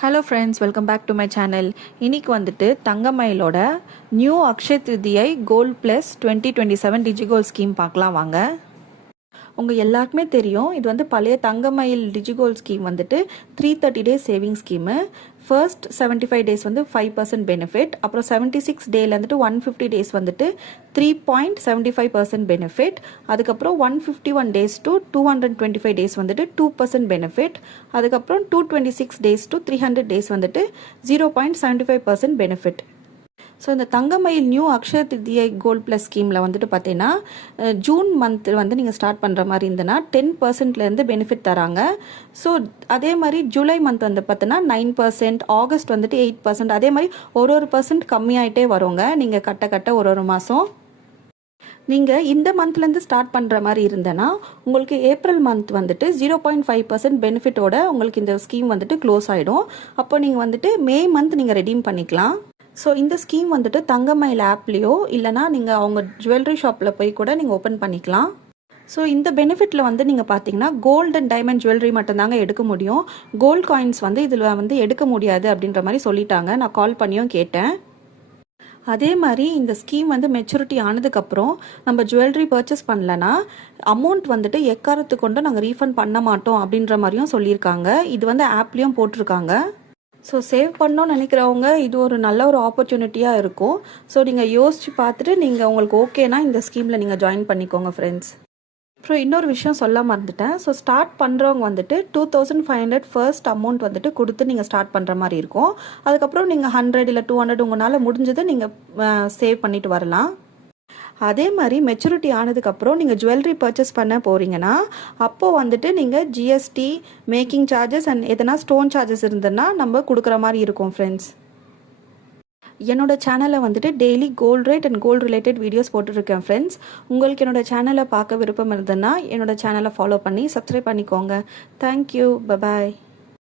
Hello friends, welcome back to my channel. இன்றைக்கி வந்துட்டு தங்கமயிலோட new Akshay Tritiya gold plus 2027 DigiGold scheme பார்க்கலாம் வாங்க. உங்கள் எல்லாருக்குமே தெரியும், இது வந்து பழைய தங்கமயில் டிஜிகோல்ட் ஸ்கீம் வந்துட்டு 330 days saving scheme. First 75 days வந்து 5% பெனிஃபிட், அப்புறம் 76 டேல வந்துட்டு 150 டேஸ் வந்துட்டு 3.75% பெனிஃபிட், அதுக்கப்புறம் 151 டேஸ் டு 225 டேஸ் வந்துட்டு 2% பெனிஃபிட், அதுக்கப்புறம் 226 டேஸ் டு 300 டேஸ் வந்துட்டு 0.75% பெனிஃபிட். ஸோ இந்த Thangamayil new Akshaya Tritiya gold plus ஸ்கீமில் வந்துட்டு பார்த்தீங்கன்னா ஜூன் மந்த் வந்து நீங்கள் ஸ்டார்ட் பண்ணுற மாதிரி இருந்ததுன்னா 10%லேருந்து பெனிஃபிட் தராங்க. அதே மாதிரி ஜூலை மந்த் வந்து பார்த்தீங்கன்னா 9%, ஆகஸ்ட் வந்துட்டு 8%, அதே மாதிரி ஒரு பர்சன்ட் கம்மியாயிட்டே வருங்க நீங்கள் கட்ட ஒரு மாதம். நீங்கள் இந்த மந்த்லேருந்து ஸ்டார்ட் பண்ணுற மாதிரி இருந்தேன்னா உங்களுக்கு ஏப்ரல் மந்த் வந்துட்டு 0.5% பெனிஃபிட்டோட உங்களுக்கு இந்த ஸ்கீம் வந்துட்டு க்ளோஸ் ஆகிடும். அப்போ நீங்கள் வந்துட்டு மே மந்த் நீங்கள் ரெடீம் பண்ணிக்கலாம். ஸோ இந்த ஸ்கீம் வந்துட்டு தங்கமயில் ஆப்லேயோ இல்லைனா நீங்கள் அவங்க ஜுவல்லரி ஷாப்பில் போய் கூட நீங்கள் ஓப்பன் பண்ணிக்கலாம். ஸோ இந்த பெனிஃபிட்டில் வந்து நீங்கள் பார்த்தீங்கன்னா கோல்டு அண்ட் டைமண்ட் ஜுவல்லரி மட்டும்தாங்க எடுக்க முடியும். கோல்டு காயின்ஸ் வந்து இதில் வந்து எடுக்க முடியாது அப்படின்ற மாதிரி சொல்லிட்டாங்க. நான் கால் பண்ணியும் கேட்டேன். அதே மாதிரி இந்த ஸ்கீம் வந்து மெச்சூரிட்டி ஆனதுக்கப்புறம் நம்ம ஜுவல்லரி பர்ச்சேஸ் பண்ணலன்னா அமௌண்ட் வந்துட்டு எக்காரத்து கொண்டு நாங்கள் ரீஃபண்ட் பண்ண மாட்டோம் அப்படின்ற மாதிரியும் சொல்லியிருக்காங்க. இது வந்து ஆப்லேயும் போட்டிருக்காங்க. ஸோ சேவ் பண்ணோன்னு நினைக்கிறவங்க இது ஒரு நல்ல ஒரு ஆப்பர்ச்சுனிட்டியாக இருக்கும். ஸோ நீங்கள் யோசித்து பார்த்துட்டு நீங்கள் உங்களுக்கு ஓகேனா இந்த ஸ்கீமில் நீங்கள் ஜாயின் பண்ணிக்கோங்க ஃப்ரெண்ட்ஸ். அப்புறம் இன்னொரு விஷயம் சொல்ல மறந்துட்டேன். ஸோ ஸ்டார்ட் பண்ணுறவங்க வந்துட்டு 2500 ஃபர்ஸ்ட் அமௌண்ட் வந்துட்டு கொடுத்து நீங்கள் ஸ்டார்ட் பண்ணுற மாதிரி இருக்கும். அதுக்கப்புறம் நீங்கள் 100 இல்லை 200 உங்களால் முடிஞ்சதை நீங்கள் சேவ் பண்ணிட்டு வரலாம். அதே மாதிரி மெச்சூரிட்டி ஆனதுக்கப்புறம் நீங்கள் ஜுவல்லரி பர்ச்சேஸ் பண்ண போகிறீங்கன்னா அப்போது வந்துட்டு நீங்கள் ஜிஎஸ்டி, மேக்கிங் சார்ஜஸ் அண்ட் எதனா ஸ்டோன் சார்ஜஸ் இருந்ததுன்னா நம்ம கொடுக்குற மாதிரி இருக்கும் ஃப்ரெண்ட்ஸ். என்னோட சேனலை வந்துட்டு daily gold rate and gold related videos போட்டுருக்கேன் ஃப்ரெண்ட்ஸ். உங்களுக்கு என்னோட சேனலை பார்க்க விருப்பம் இருந்ததுன்னா என்னோட சேனலை ஃபாலோ பண்ணி சப்ஸ்கிரைப் பண்ணிக்கோங்க. Thank you, bye bye.